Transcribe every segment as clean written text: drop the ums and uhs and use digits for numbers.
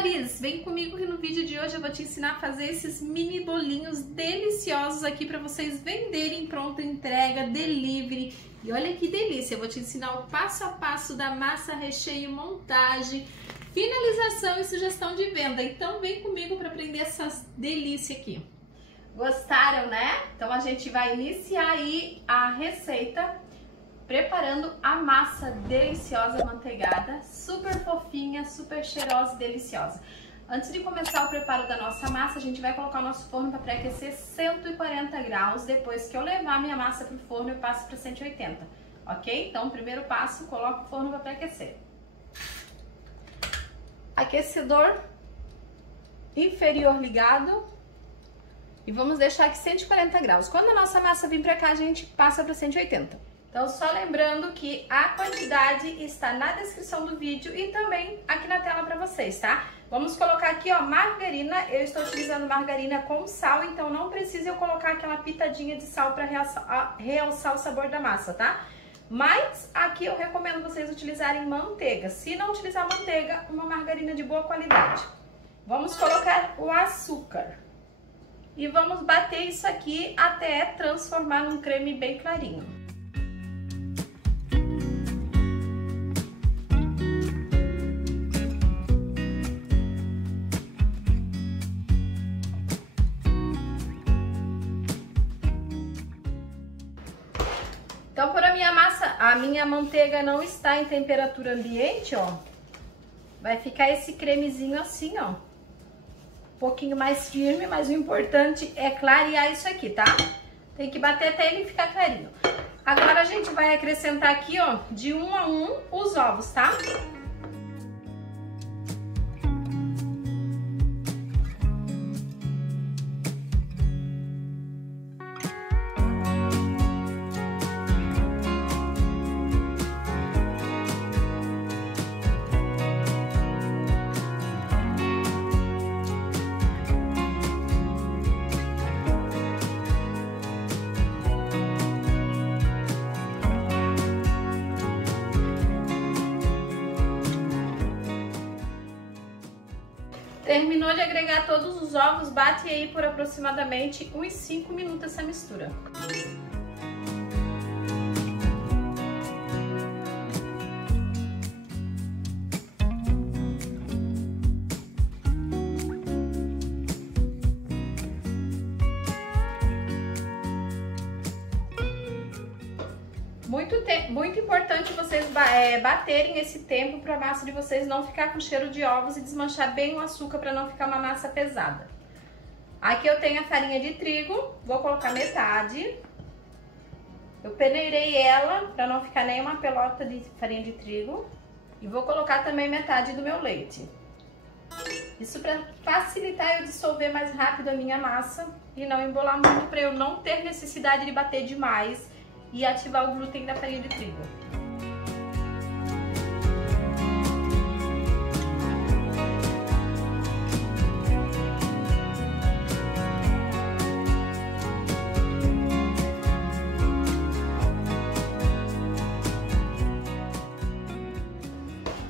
Laris, vem comigo que no vídeo de hoje eu vou te ensinar a fazer esses mini bolinhos deliciosos aqui para vocês venderem pronta entrega, delivery. E olha que delícia, eu vou te ensinar o passo a passo da massa, recheio, montagem, finalização e sugestão de venda. Então vem comigo para aprender essas delícias aqui. Gostaram, né? Então a gente vai iniciar aí a receita preparando a massa deliciosa manteigada, super fofinha, super cheirosa e deliciosa. Antes de começar o preparo da nossa massa, a gente vai colocar o nosso forno para pré-aquecer 140 graus. Depois que eu levar a minha massa para o forno, eu passo para 180, ok? Então, primeiro passo, coloco o forno para pré-aquecer. Aquecedor inferior ligado. E vamos deixar aqui 140 graus. Quando a nossa massa vir para cá, a gente passa para 180. Então, só lembrando que a quantidade está na descrição do vídeo e também aqui na tela para vocês, tá? Vamos colocar aqui, ó, margarina. Eu estou utilizando margarina com sal, então não precisa eu colocar aquela pitadinha de sal para realçar o sabor da massa, tá? Mas aqui eu recomendo vocês utilizarem manteiga. Se não utilizar manteiga, uma margarina de boa qualidade. Vamos colocar o açúcar. E vamos bater isso aqui até transformar num creme bem clarinho. Então, por a minha manteiga não está em temperatura ambiente, ó, vai ficar esse cremezinho assim, ó, um pouquinho mais firme, mas o importante é clarear isso aqui, tá? Tem que bater até ele ficar clarinho. Agora a gente vai acrescentar aqui, ó, de um a um os ovos, tá? Terminou de agregar todos os ovos, bate aí por aproximadamente uns 5 minutos essa mistura. Muito importante vocês baterem esse tempo para a massa de vocês não ficar com cheiro de ovos e desmanchar bem o açúcar para não ficar uma massa pesada. Aqui eu tenho a farinha de trigo, vou colocar metade. Eu peneirei ela para não ficar nem uma pelota de farinha de trigo. E vou colocar também metade do meu leite. Isso para facilitar eu dissolver mais rápido a minha massa e não embolar muito, para eu não ter necessidade de bater demais e ativar o glúten da farinha de trigo.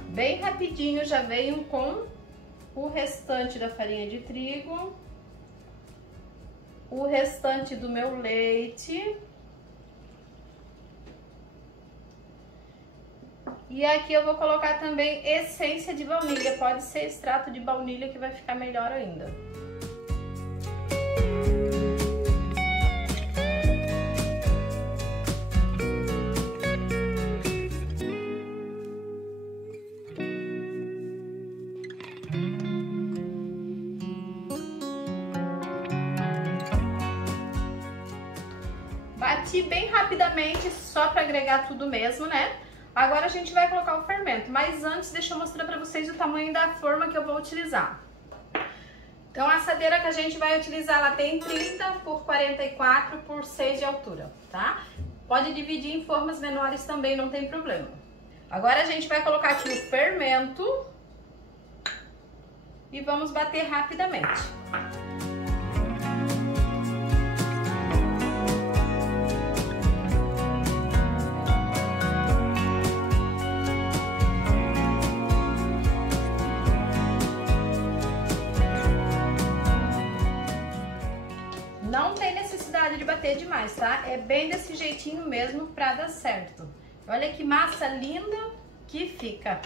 Bem rapidinho já veio com o restante da farinha de trigo, o restante do meu leite. E aqui eu vou colocar também essência de baunilha, pode ser extrato de baunilha que vai ficar melhor ainda. Bati bem rapidamente, só para agregar tudo mesmo, né? Agora a gente vai colocar o fermento, mas antes deixa eu mostrar para vocês o tamanho da forma que eu vou utilizar. Então a assadeira que a gente vai utilizar, ela tem 30 por 44 por 6 de altura, tá? Pode dividir em formas menores também, não tem problema. Agora a gente vai colocar aqui o fermento e vamos bater rapidamente. bater demais, tá? É bem desse jeitinho mesmo pra dar certo. Olha que massa linda que fica.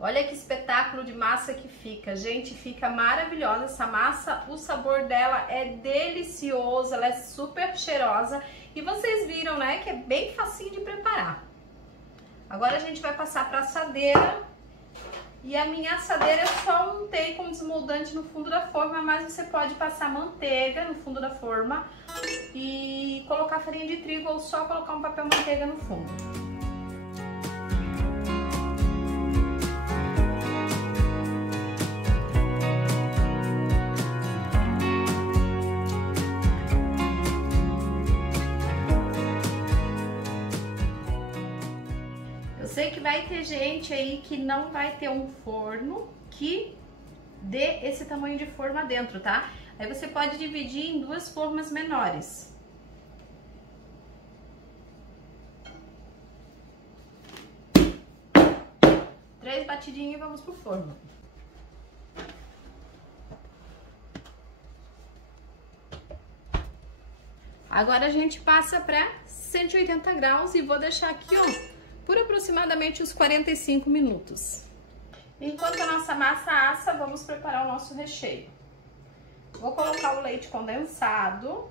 Olha que espetáculo de massa que fica. Gente, fica maravilhosa essa massa. O sabor dela é delicioso, ela é super cheirosa. E vocês viram, né, que é bem facinho de preparar. Agora a gente vai passar para assadeira. E a minha assadeira eu só untei com desmoldante no fundo da forma, mas você pode passar manteiga no fundo da forma e colocar farinha de trigo ou só colocar um papel manteiga no fundo. Eu sei que vai ter gente aí que não vai ter um forno que dê esse tamanho de forma dentro, tá? Aí você pode dividir em duas formas menores. Três batidinhas e vamos pro forno. Agora a gente passa para 180 graus e vou deixar aqui, ó, por aproximadamente uns 45 minutos. Enquanto a nossa massa assa, vamos preparar o nosso recheio. Vou colocar o leite condensado.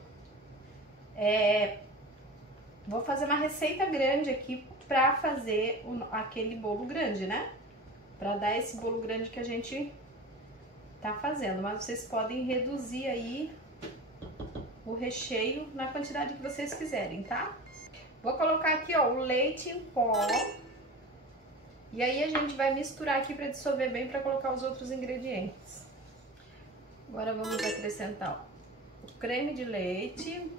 Vou fazer uma receita grande aqui pra fazer aquele bolo grande, né? Pra dar esse bolo grande que a gente tá fazendo. Mas vocês podem reduzir aí o recheio na quantidade que vocês quiserem, tá? Vou colocar aqui, ó, o leite em pó. E aí a gente vai misturar aqui para dissolver bem para colocar os outros ingredientes. Agora vamos acrescentar o creme de leite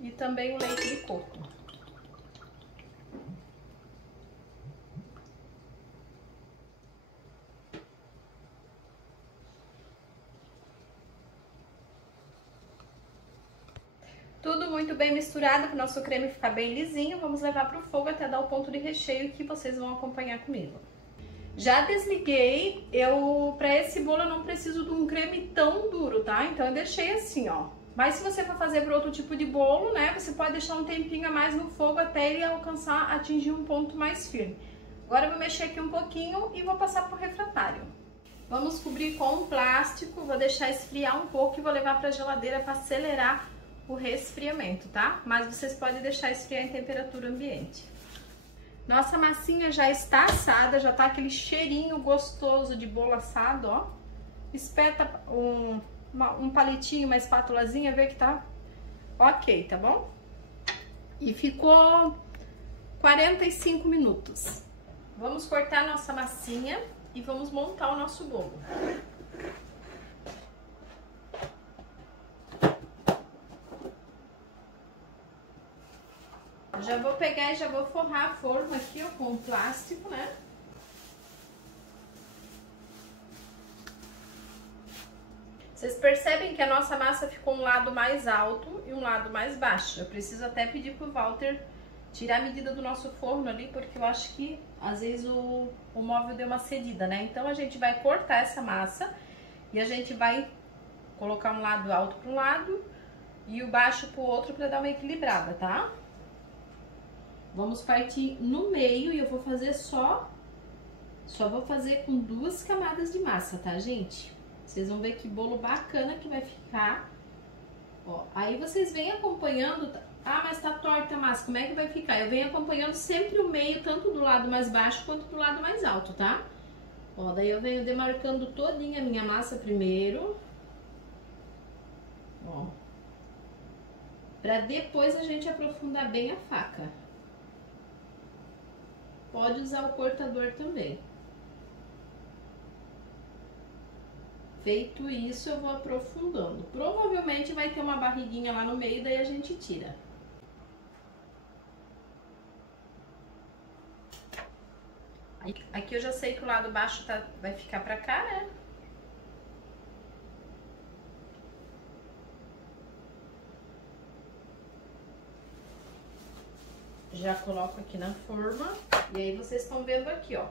e também o leite de coco. Tudo muito bem misturado para o nosso creme ficar bem lisinho. Vamos levar para o fogo até dar o ponto de recheio que vocês vão acompanhar comigo. Já desliguei, para esse bolo eu não preciso de um creme tão duro, tá? Então eu deixei assim, ó. Mas se você for fazer para outro tipo de bolo, né, você pode deixar um tempinho a mais no fogo até ele atingir um ponto mais firme. Agora eu vou mexer aqui um pouquinho e vou passar para o refratário. Vamos cobrir com um plástico, vou deixar esfriar um pouco e vou levar para a geladeira para acelerar o resfriamento, tá? Mas vocês podem deixar esfriar em temperatura ambiente. Nossa massinha já está assada, já tá aquele cheirinho gostoso de bolo assado, ó. Espeta um palitinho, uma espátulazinha, vê que tá ok, tá bom? E ficou 45 minutos. Vamos cortar nossa massinha e vamos montar o nosso bolo. Já vou pegar e já vou forrar a forma aqui, ó, com plástico, né? Vocês percebem que a nossa massa ficou um lado mais alto e um lado mais baixo. Eu preciso até pedir pro Walter tirar a medida do nosso forno ali, porque eu acho que às vezes o móvel deu uma cedida, né? Então a gente vai cortar essa massa e a gente vai colocar um lado alto para um lado e o baixo pro outro para dar uma equilibrada, tá? Vamos partir no meio e eu vou fazer só vou fazer com 2 camadas de massa, tá, gente? Vocês vão ver que bolo bacana que vai ficar. Ó, aí vocês vêm acompanhando. Ah, mas tá torta a massa, como é que vai ficar? Eu venho acompanhando sempre o meio, tanto do lado mais baixo quanto do lado mais alto, tá? Ó, daí eu venho demarcando todinha a minha massa primeiro. Ó. Pra depois a gente aprofundar bem a faca. Pode usar o cortador também. Feito isso, eu vou aprofundando. Provavelmente vai ter uma barriguinha lá no meio, daí a gente tira. Aqui eu já sei que o lado baixo vai ficar pra cá, né? Já coloco aqui na forma. E aí vocês estão vendo aqui, ó.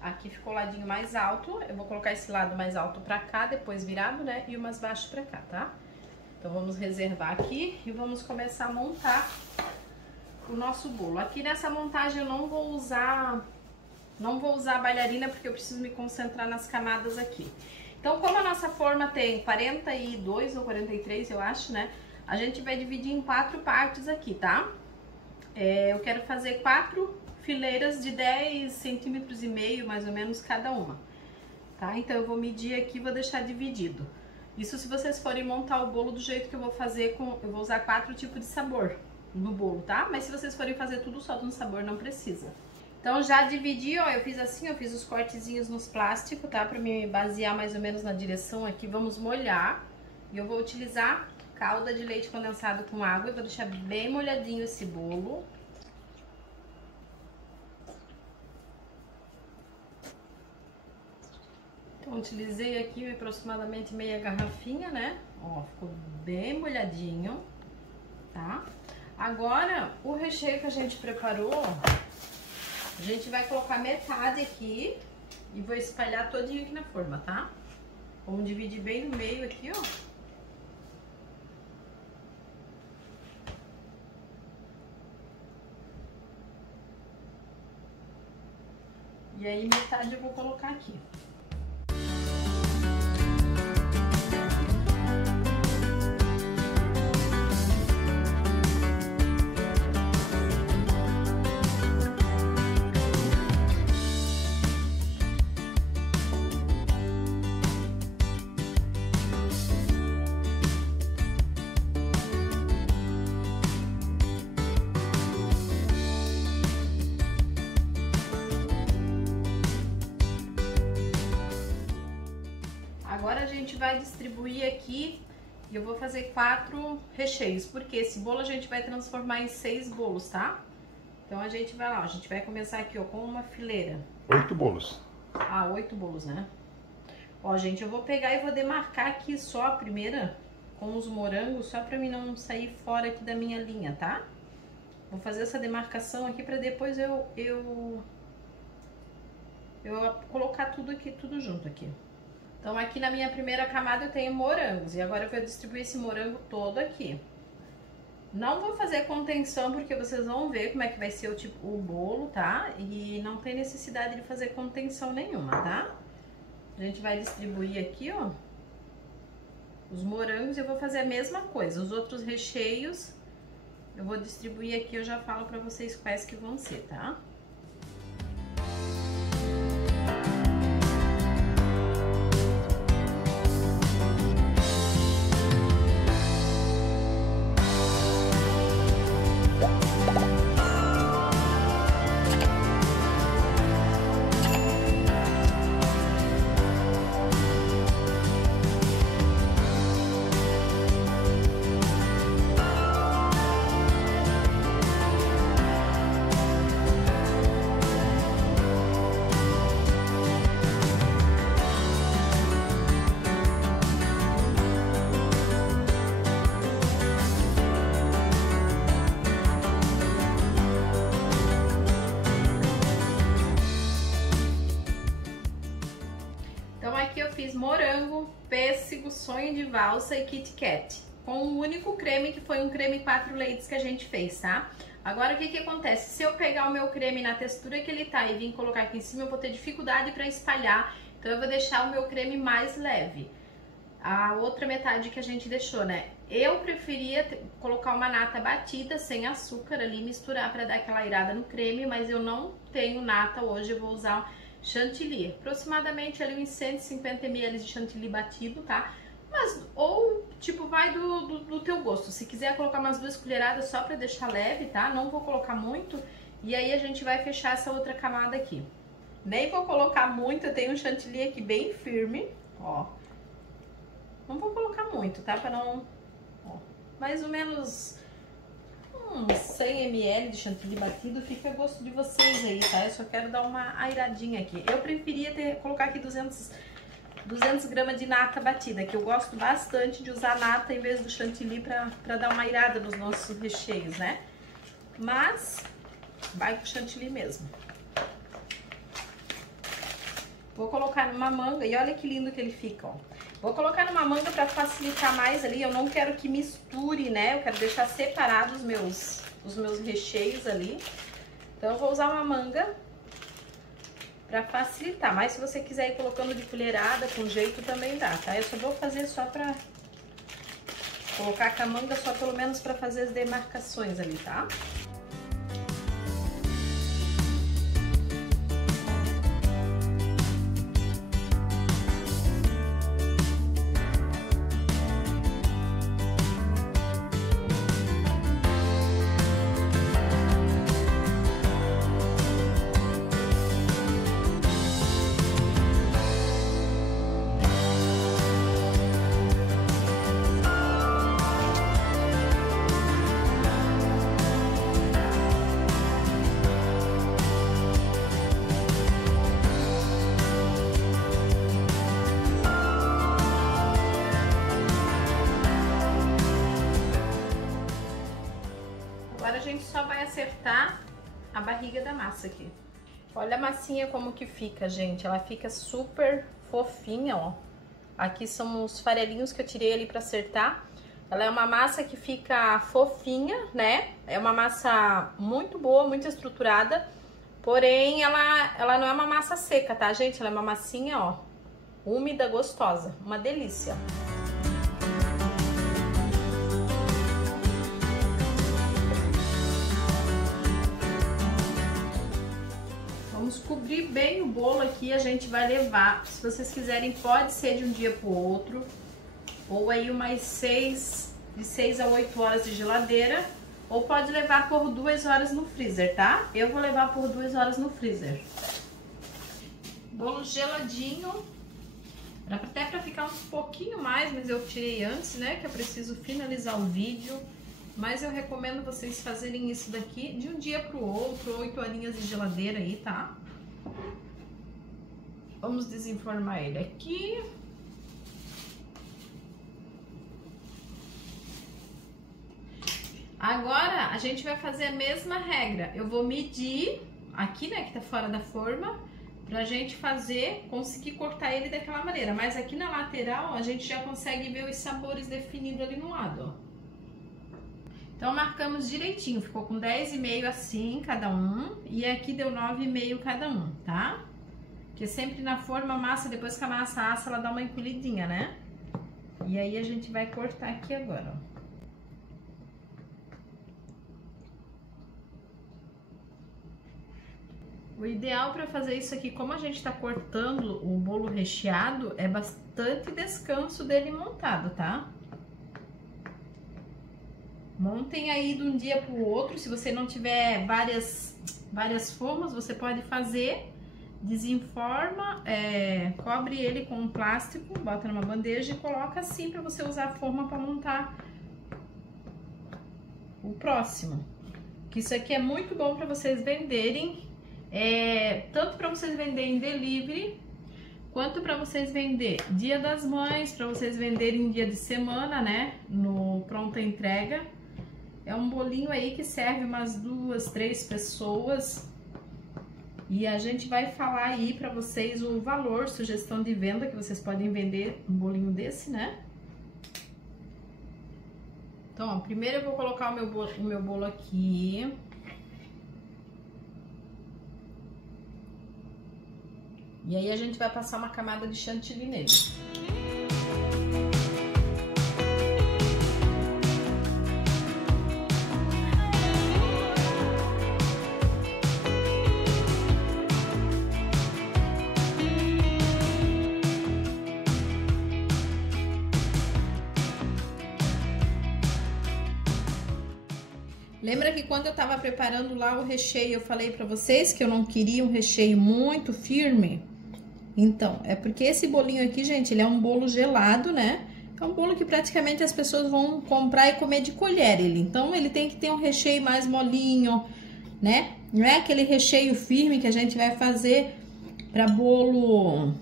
Aqui ficou o ladinho mais alto. Eu vou colocar esse lado mais alto pra cá, depois virado, né? E o mais baixo pra cá, tá? Então vamos reservar aqui e vamos começar a montar o nosso bolo. Aqui nessa montagem eu não vou usar a bailarina porque eu preciso me concentrar nas camadas aqui. Então, como a nossa forma tem 42 ou 43, eu acho, né? A gente vai dividir em 4 partes aqui, tá? Eu quero fazer 4 fileiras de 10 centímetros e meio, mais ou menos, cada uma. Tá? Então, eu vou medir aqui e vou deixar dividido. Isso se vocês forem montar o bolo do jeito que eu vou fazer, eu vou usar 4 tipos de sabor no bolo, tá? Mas se vocês forem fazer tudo só de um sabor, não precisa. Então já dividi, ó, eu fiz assim, eu fiz os cortezinhos nos plásticos, tá? Pra me basear mais ou menos na direção aqui, vamos molhar. E eu vou utilizar calda de leite condensado com água e vou deixar bem molhadinho esse bolo. Então utilizei aqui aproximadamente meia garrafinha, né? Ó, ficou bem molhadinho, tá? Agora, o recheio que a gente preparou, a gente vai colocar metade aqui e vou espalhar todinho aqui na forma, tá? Vamos dividir bem no meio aqui, ó. E aí, metade eu vou colocar aqui. Agora a gente vai distribuir aqui e eu vou fazer 4 recheios, porque esse bolo a gente vai transformar em 6 bolos, tá? Então a gente vai lá, a gente vai começar aqui, ó, com uma fileira. 8 bolos. Ah, 8 bolos, né? Ó, gente, eu vou pegar e vou demarcar aqui só a primeira com os morangos, só pra mim não sair fora aqui da minha linha, tá? Vou fazer essa demarcação aqui pra depois eu colocar tudo aqui, tudo junto aqui. Então aqui na minha primeira camada eu tenho morangos e agora eu vou distribuir esse morango todo aqui. Não vou fazer contenção porque vocês vão ver como é que vai ser o bolo, tá? E não tem necessidade de fazer contenção nenhuma, tá? A gente vai distribuir aqui, ó, os morangos e eu vou fazer a mesma coisa. Os outros recheios eu vou distribuir aqui, eu já falo pra vocês quais que vão ser, tá? Fiz morango, pêssego, sonho de valsa e Kit Kat, com um único creme, que foi um creme 4 leites que a gente fez, tá? Agora o que que acontece? Se eu pegar o meu creme na textura que ele tá e vir colocar aqui em cima, eu vou ter dificuldade para espalhar, então eu vou deixar o meu creme mais leve. A outra metade que a gente deixou, né? Eu preferia colocar uma nata batida, sem açúcar ali, misturar para dar aquela airada no creme, mas eu não tenho nata hoje, eu vou usar chantilly, aproximadamente ali uns 150 ml de chantilly batido, tá? Mas, ou, tipo, vai do teu gosto. Se quiser colocar umas 2 colheradas só pra deixar leve, tá? Não vou colocar muito. E aí a gente vai fechar essa outra camada aqui. Nem vou colocar muito, eu tenho um chantilly aqui bem firme, ó. Não vou colocar muito, tá? Pra não... Ó, mais ou menos... uns 100 ml de chantilly batido, fica a gosto de vocês aí, tá? Eu só quero dar uma airadinha aqui. Eu preferia colocar aqui 200 gramas de nata batida, que eu gosto bastante de usar nata em vez do chantilly pra dar uma airada nos nossos recheios, né? Mas vai com chantilly mesmo. Vou colocar numa manga e olha que lindo que ele fica, ó. Vou colocar numa manga para facilitar mais ali, eu não quero que misture, né? Eu quero deixar separados os meus recheios ali. Então eu vou usar uma manga para facilitar, mas se você quiser ir colocando de colherada, com jeito também dá, tá? Eu só vou fazer só para colocar com a manga, só pelo menos para fazer as demarcações ali, tá? Agora a gente só vai acertar a barriga da massa aqui. Olha a massinha como que fica, gente. Ela fica super fofinha, ó. Aqui são os farelinhos que eu tirei ali pra acertar. Ela é uma massa que fica fofinha, né? É uma massa muito boa, muito estruturada. Porém, ela não é uma massa seca, tá, gente? Ela é uma massinha, ó, úmida, gostosa. Uma delícia. Vamos cobrir bem o bolo aqui, a gente vai levar, se vocês quiserem, pode ser de um dia pro outro, ou aí umas de 6 a 8 horas de geladeira, ou pode levar por 2 horas no freezer, tá? Eu vou levar por 2 horas no freezer. Bolo geladinho, até pra ficar um pouquinho mais, mas eu tirei antes, né, que eu preciso finalizar o vídeo. Mas eu recomendo vocês fazerem isso daqui de um dia pro outro, 8 horinhas de geladeira aí, tá? Vamos desenformar ele aqui. Agora a gente vai fazer a mesma regra. Eu vou medir aqui, né, que tá fora da forma, pra gente conseguir cortar ele daquela maneira. Mas aqui na lateral a gente já consegue ver os sabores definidos ali no lado, ó. Então, marcamos direitinho, ficou com 10,5 assim cada um, e aqui deu 9,5 cada um, tá? Porque sempre na forma a massa, depois que a massa assa, ela dá uma encolhidinha, né? E aí a gente vai cortar aqui agora, ó. O ideal para fazer isso aqui, como a gente tá cortando o bolo recheado, é bastante descanso dele montado, tá? Montem aí de um dia para o outro. Se você não tiver várias formas, você pode fazer, desenforma, cobre ele com um plástico, bota numa bandeja e coloca assim para você usar a forma para montar o próximo. Que isso aqui é muito bom para vocês venderem, tanto para vocês venderem delivery, quanto para vocês vender Dia das Mães, para vocês venderem dia de semana, né, no pronta entrega. É um bolinho aí que serve umas 2, 3 pessoas. E a gente vai falar aí pra vocês o valor, sugestão de venda, que vocês podem vender um bolinho desse, né? Então, ó, primeiro eu vou colocar o meu bolo aqui. E aí a gente vai passar uma camada de chantilly nele. Lembra que quando eu tava preparando lá o recheio, eu falei pra vocês que eu não queria um recheio muito firme? Então, é porque esse bolinho aqui, gente, ele é um bolo gelado, né? É um bolo que praticamente as pessoas vão comprar e comer de colher ele. Então, ele tem que ter um recheio mais molinho, né? Não é aquele recheio firme que a gente vai fazer pra bolo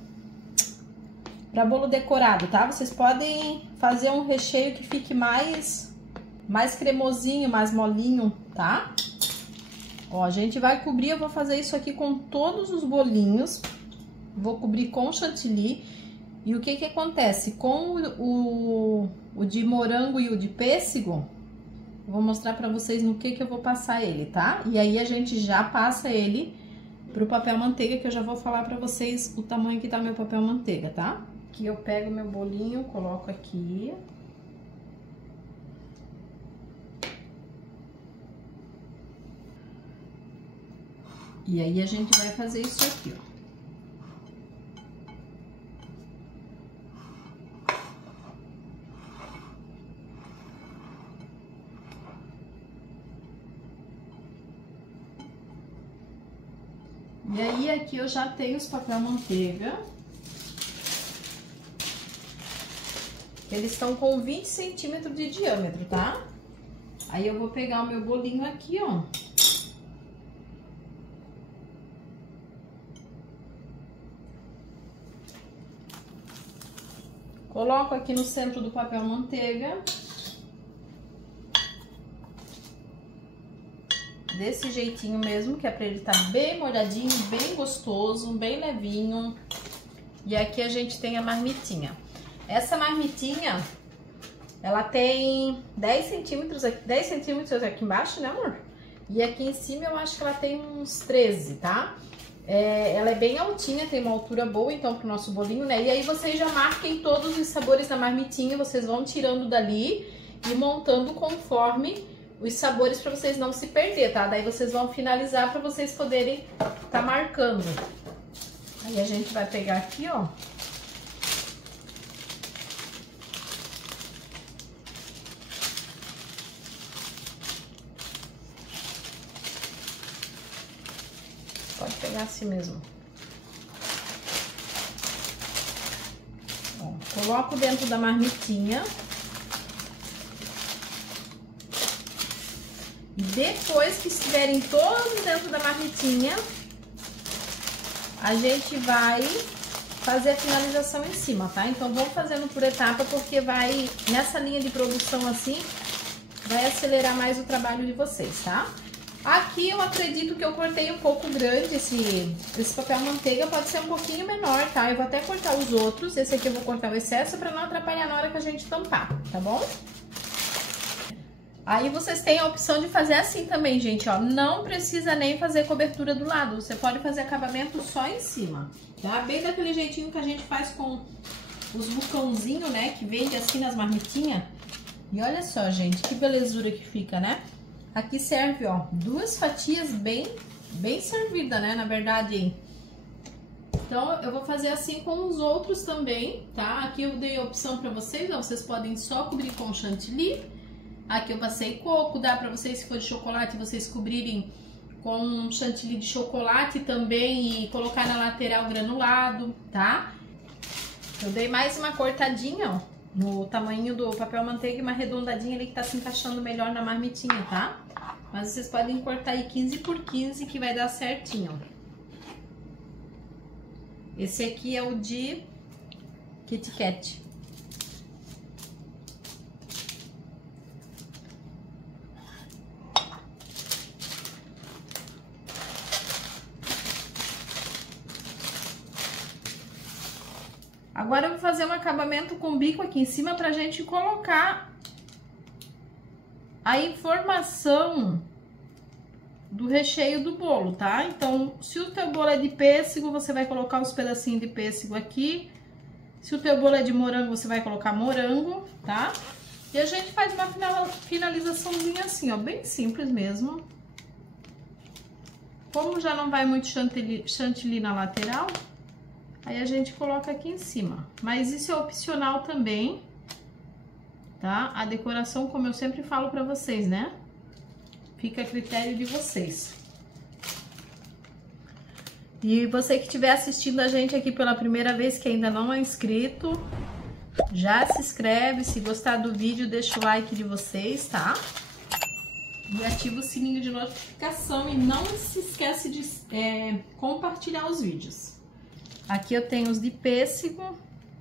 decorado, tá? Vocês podem fazer um recheio que fique mais cremosinho, mais molinho, tá? Ó, a gente vai cobrir, eu vou fazer isso aqui com todos os bolinhos. Vou cobrir com chantilly. E o que que acontece? Com o de morango e o de pêssego, eu vou mostrar pra vocês no que eu vou passar ele, tá? E aí a gente já passa ele pro papel manteiga, que eu já vou falar pra vocês o tamanho que tá meu papel manteiga, tá? Aqui eu pego meu bolinho, coloco aqui. E aí a gente vai fazer isso aqui, ó. E aí, aqui eu já tenho os papel manteiga. Eles estão com 20 centímetros de diâmetro, tá? Aí eu vou pegar o meu bolinho aqui, ó. Coloco aqui no centro do papel manteiga. Desse jeitinho mesmo, que é pra ele estar bem molhadinho, bem gostoso, bem levinho. E aqui a gente tem a marmitinha. Essa marmitinha, ela tem 10 centímetros aqui embaixo, né, amor? E aqui em cima eu acho que ela tem uns 13, tá? Ela é bem altinha, tem uma altura boa, então, pro nosso bolinho, né? E aí vocês já marquem todos os sabores da marmitinha, vocês vão tirando dali e montando conforme os sabores para vocês não se perder, tá? Daí vocês vão finalizar para vocês poderem tá marcando. Aí a gente vai pegar aqui, ó. Pode pegar assim mesmo. Ó, coloco dentro da marmitinha. E depois que estiverem todos dentro da marmitinha, a gente vai fazer a finalização em cima, tá? Então, vamos fazendo por etapa, porque vai, nessa linha de produção assim, vai acelerar mais o trabalho de vocês, tá? Aqui eu acredito que eu cortei um pouco grande esse papel manteiga, pode ser um pouquinho menor, tá? Eu vou até cortar os outros, esse aqui eu vou cortar o excesso pra não atrapalhar na hora que a gente tampar, tá bom? Aí vocês têm a opção de fazer assim também, gente, ó. Não precisa nem fazer cobertura do lado. Você pode fazer acabamento só em cima, tá? Bem daquele jeitinho que a gente faz com os bucãozinhos, né? Que vende assim nas marmitinhas. E olha só, gente, que belezura que fica, né? Aqui serve, ó, 2 fatias bem servida, né? Na verdade, hein? Então, eu vou fazer assim com os outros também, tá? Aqui eu dei a opção pra vocês, ó. Vocês podem só cobrir com chantilly. Aqui eu passei coco, dá pra vocês, se for de chocolate, vocês cobrirem com chantilly de chocolate também e colocar na lateral granulado, tá? Eu dei mais uma cortadinha, ó, no tamanho do papel manteiga e uma arredondadinha ali que tá se encaixando melhor na marmitinha, tá? Mas vocês podem cortar aí 15 por 15 que vai dar certinho. Esse aqui é o de Kit Kat. Agora eu vou fazer um acabamento com bico aqui em cima pra gente colocar a informação do recheio do bolo, tá? Então, se o teu bolo é de pêssego, você vai colocar os pedacinhos de pêssego aqui. Se o teu bolo é de morango, você vai colocar morango, tá? E a gente faz uma finalizaçãozinha assim, ó, bem simples mesmo. Como já não vai muito chantilly na lateral, aí a gente coloca aqui em cima. Mas isso é opcional também, tá? A decoração, como eu sempre falo pra vocês, né? Fica a critério de vocês. E você que estiver assistindo a gente aqui pela primeira vez, que ainda não é inscrito, já se inscreve. Se gostar do vídeo, deixa o like de vocês, tá? E ativa o sininho de notificação e não se esquece de compartilhar os vídeos. Aqui eu tenho os de pêssego,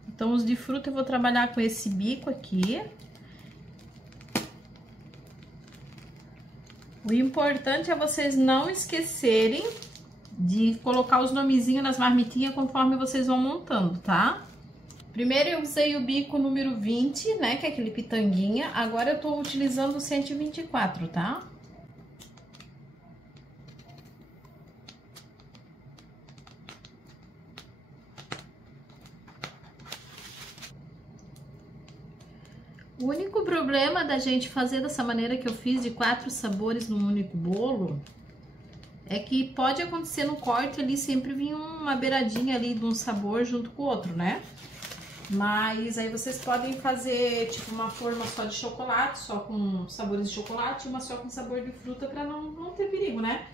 então os de fruta eu vou trabalhar com esse bico aqui. O importante é vocês não esquecerem de colocar os nomezinhos nas marmitinhas conforme vocês vão montando, tá? Primeiro eu usei o bico número 20, né, que é aquele pitanguinha. Agora eu tô utilizando o 124, tá? O único problema da gente fazer dessa maneira que eu fiz, de 4 sabores num único bolo, é que pode acontecer no corte ali sempre vir uma beiradinha ali de um sabor junto com o outro, né? Mas aí vocês podem fazer tipo uma forma só de chocolate, só com sabores de chocolate, e uma só com sabor de fruta, pra não ter perigo, né?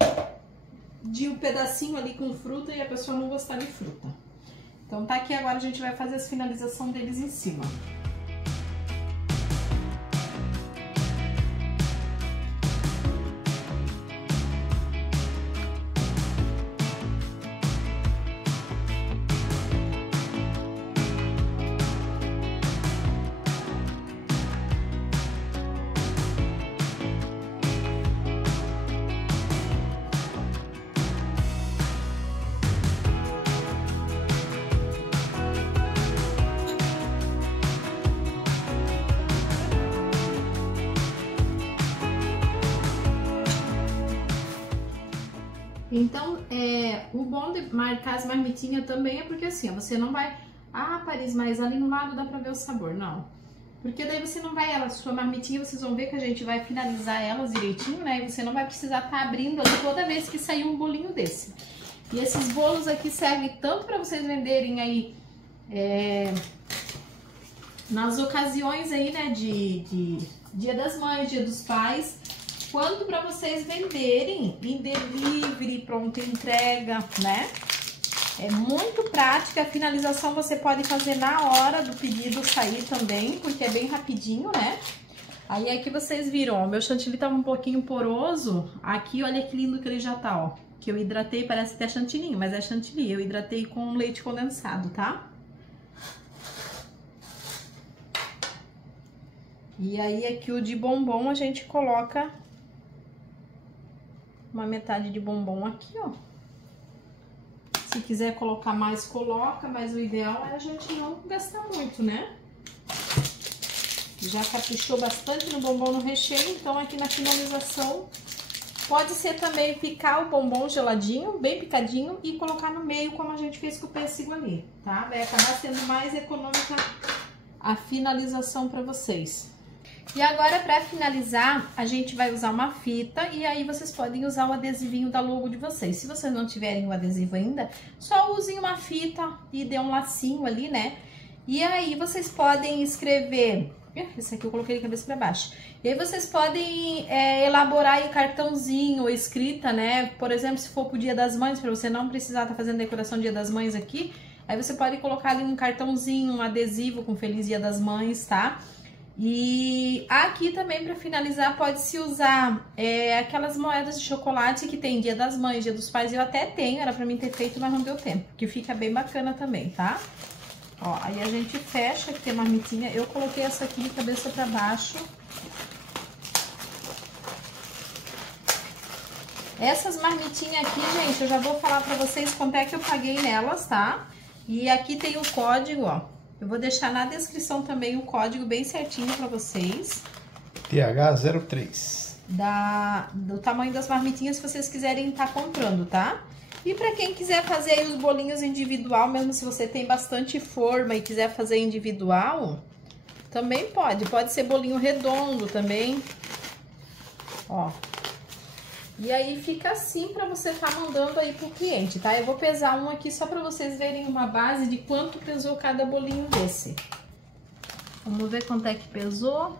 De um pedacinho ali com fruta e a pessoa não gostar de fruta. Então tá aqui, agora a gente vai fazer a finalização deles em cima. Então, o bom de marcar as marmitinhas também é porque assim, ó, você não vai... Ah, Paris, mas ali no lado dá pra ver o sabor. Não. Porque daí você não vai... Sua marmitinha, vocês vão ver que a gente vai finalizar elas direitinho, né? E você não vai precisar estar abrindo ali toda vez que sair um bolinho desse. E esses bolos aqui servem tanto pra vocês venderem aí... nas ocasiões aí, né? De Dia das Mães, Dia dos Pais... Quanto para vocês venderem em delivery, pronta entrega, né? É muito prática, a finalização você pode fazer na hora do pedido sair também, porque é bem rapidinho, né? Aí aqui vocês viram, ó, meu chantilly tava um pouquinho poroso, aqui olha que lindo que ele já tá, ó. Que eu hidratei, parece até chantilly, mas é chantilly, eu hidratei com leite condensado, tá? E aí aqui o de bombom a gente coloca... uma metade de bombom aqui, ó. Se quiser colocar mais, coloca, mas o ideal é a gente não gastar muito, né? Já caprichou bastante no bombom no recheio, então aqui na finalização pode ser também picar o bombom geladinho, bem picadinho, e colocar no meio como a gente fez com o pêssego ali, tá? Vai acabar sendo mais econômica a finalização para vocês. E agora, para finalizar, a gente vai usar uma fita e aí vocês podem usar o adesivinho da logo de vocês. Se vocês não tiverem o adesivo ainda, só usem uma fita e dê um lacinho ali, né? E aí vocês podem escrever... Esse aqui eu coloquei de cabeça para baixo. E aí vocês podem elaborar aí cartãozinho ou escrita, né? Por exemplo, se for pro Dia das Mães, para você não precisar estar fazendo decoração Dia das Mães aqui, aí você pode colocar ali um cartãozinho, um adesivo com Feliz Dia das Mães, tá? E aqui também, para finalizar, pode-se usar aquelas moedas de chocolate que tem Dia das Mães, Dia dos Pais. Eu até tenho, era para mim ter feito, mas não deu tempo. Que fica bem bacana também, tá? Ó, aí a gente fecha aqui a marmitinha. Eu coloquei essa aqui de cabeça para baixo. Essas marmitinhas aqui, gente, eu já vou falar para vocês quanto é que eu paguei nelas, tá? E aqui tem o código, ó. Eu vou deixar na descrição também o código bem certinho para vocês. TH03. Do tamanho das marmitinhas, se vocês quiserem estar comprando, tá? E para quem quiser fazer aí os bolinhos individual, mesmo se você tem bastante forma e quiser fazer individual, também pode. Pode ser bolinho redondo também. Ó. E aí fica assim para você estar mandando aí pro cliente, tá? Eu vou pesar um aqui só para vocês verem uma base de quanto pesou cada bolinho desse. Vamos ver quanto é que pesou.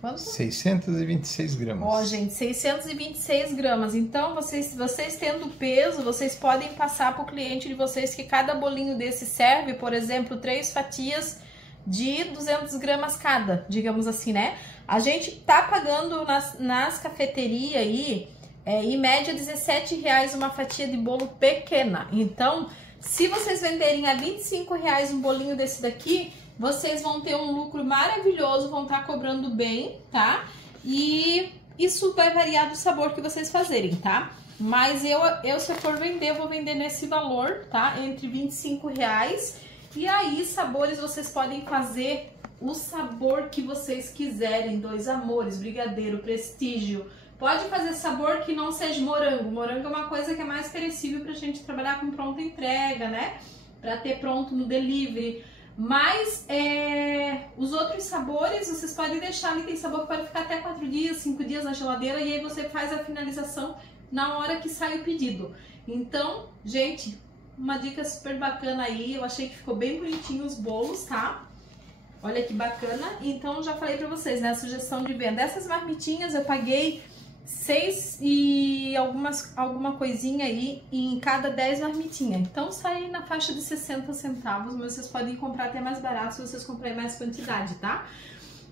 Quanto? 626 gramas. Ó, gente, 626 gramas. Então, vocês tendo peso, vocês podem passar pro cliente de vocês que cada bolinho desse serve, por exemplo, 3 fatias de 200 gramas cada, digamos assim, né? A gente tá pagando nas cafeterias aí, em média, R$17 uma fatia de bolo pequena. Então, se vocês venderem a R$25 um bolinho desse daqui, vocês vão ter um lucro maravilhoso, vão estar cobrando bem, tá? E isso vai variar do sabor que vocês fazerem, tá? Mas eu se eu for vender, eu vou vender nesse valor, tá? Entre R$25 E aí, sabores, vocês podem fazer o sabor que vocês quiserem. Dois Amores, Brigadeiro, Prestígio. Pode fazer sabor que não seja morango. Morango é uma coisa que é mais perecível pra gente trabalhar com pronta entrega, né? Pra ter pronto no delivery. Mas os outros sabores vocês podem deixar ali. Tem sabor que pode ficar até 4 dias, 5 dias na geladeira. E aí você faz a finalização na hora que sai o pedido. Então, gente, uma dica super bacana aí. Eu achei que ficou bem bonitinho os bolos, tá? Olha que bacana. Então, já falei pra vocês, né? A sugestão de venda. Essas marmitinhas eu paguei 6 e alguma coisinha aí em cada 10 marmitinhas. Então sai na faixa de 60 centavos, mas vocês podem comprar até mais barato se vocês comprarem mais quantidade, tá?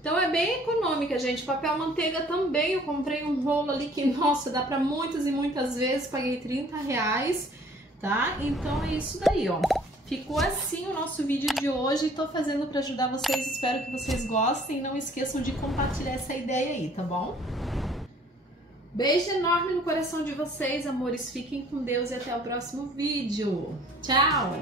Então é bem econômica, gente. Papel manteiga também, eu comprei um rolo ali que, nossa, dá pra muitas e muitas vezes, paguei R$30, tá? Então é isso daí, ó. Ficou assim o nosso vídeo de hoje, tô fazendo pra ajudar vocês, espero que vocês gostem. Não esqueçam de compartilhar essa ideia aí, tá bom? Beijo enorme no coração de vocês, amores. Fiquem com Deus e até o próximo vídeo. Tchau!